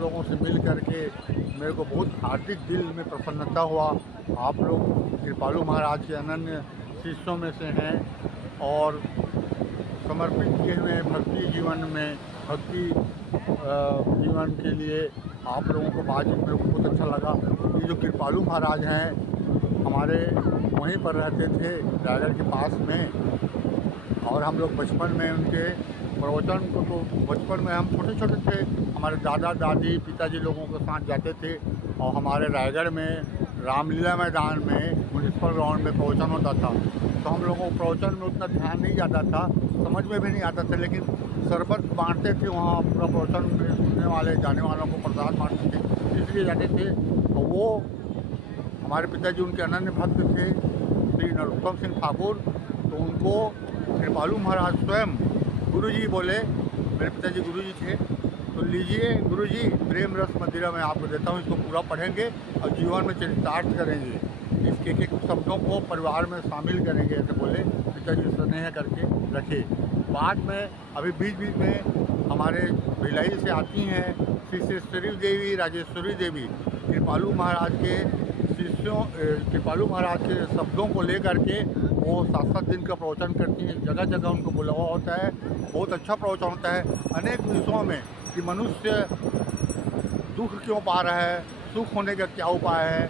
लोगों से मिल करके मेरे को बहुत हार्दिक दिल में प्रसन्नता हुआ। आप लोग कृपालु महाराज के अनन्य शिष्यों में से हैं और समर्पित किए हुए हैं भक्ति जीवन में, भक्ति जीवन के लिए आप लोगों को बात मेरे को बहुत अच्छा लगा। ये जो कृपालु महाराज हैं हमारे वहीं पर रहते थे रायगढ़ के पास में, और हम लोग बचपन में उनके प्रवचन को, तो बचपन में हम छोटे छोटे थे, हमारे दादा दादी पिताजी लोगों के साथ जाते थे और हमारे रायगढ़ में रामलीला मैदान में म्यूनसिपल ग्राउंड में प्रवचन होता था। तो हम लोगों को प्रवचन में उतना ध्यान नहीं जाता था, समझ में भी नहीं आता था, लेकिन शरबत बांटते थे वहाँ, पूरा प्रवचन में सुनने वाले जाने वालों को प्रसाद बांटते थे, इसलिए जाते थे। और वो हमारे पिताजी उनके अनन्य भक्त थे श्री नरोत्तम सिंह ठाकुर, तो उनको कृपालु महाराज स्वयं गुरुजी बोले, मेरे पिताजी गुरुजी थे, तो लीजिए गुरुजी प्रेम रस मदिरा मैं आपको देता हूँ, इसको पूरा पढ़ेंगे और जीवन में चरितार्थ करेंगे, इसके एक एक शब्दों को परिवार में शामिल करेंगे, ऐसे बोले पिताजी स्नेह करके रखे। बाद में अभी बीच बीच में हमारे भिलाई से आती हैं श्री सिद्धेश्वरी देवी, राजेश्वरी देवी, कृपालु महाराज के शिष्यों, कृपालु महाराज के शब्दों को लेकर के वो 7-7 दिन का प्रवचन करती हैं, जगह जगह उनको बुलावा होता है, बहुत अच्छा प्रवचन होता है अनेक विषयों में कि मनुष्य दुख क्यों पा रहा है, सुख होने का क्या उपाय है,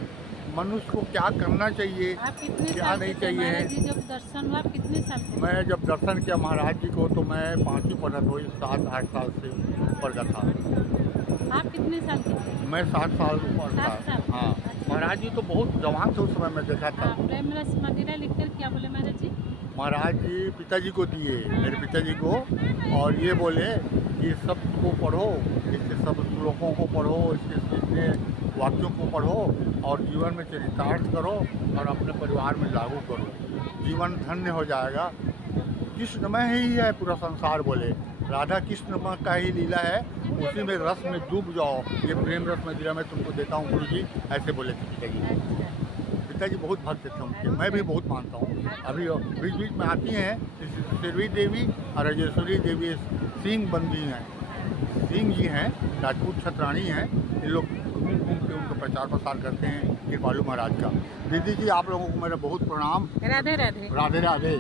मनुष्य को क्या करना चाहिए, क्या नहीं चाहिए। जब दर्शन हुआ कितने साल के? मैं जब दर्शन किया महाराज जी को तो मैं 5वीं पढ़त हुई, 7-8 साल से ऊपर का था। आप कितने साल के थे? मैं 7 साल ऊपर था। 7 साल? हाँ, महाराज जी तो बहुत जवान थे उस समय मैं देखा था। प्रेम रस मदिरा लिखकर क्या बोले महाराज जी? महाराज जी पिताजी को दिए, मेरे पिताजी को, और ये बोले कि सब को पढ़ो, इसके सब श्लोकों को पढ़ो, इसके सीखने वाक्यों को पढ़ो और जीवन में चरितार्थ करो और अपने परिवार में लागू करो, जीवन धन्य हो जाएगा। कृष्णमय ही है पूरा संसार, बोले राधा कृष्ण का ही लीला है, उसी में रस में डूब जाओ, ये प्रेम रस मदिरा मैं तुमको देता हूँ गुरुजी, ऐसे बोले थे पिताजी। पिताजी बहुत भक्त थे उनके, मैं भी बहुत मानता हूँ। अभी बीच बीच में आती हैं सिद्धेश्वरी देवी और राजेश्वरी देवी, सिंह बंदी हैं, सिंह जी हैं, राजपूत छत्राणी हैं, ये लोग घूम घूम के उनको प्रचार प्रसार करते हैं कृपालु महाराज का। दीदी जी आप लोगों को मेरा बहुत प्रणाम। राधे राधे। राधे राधे।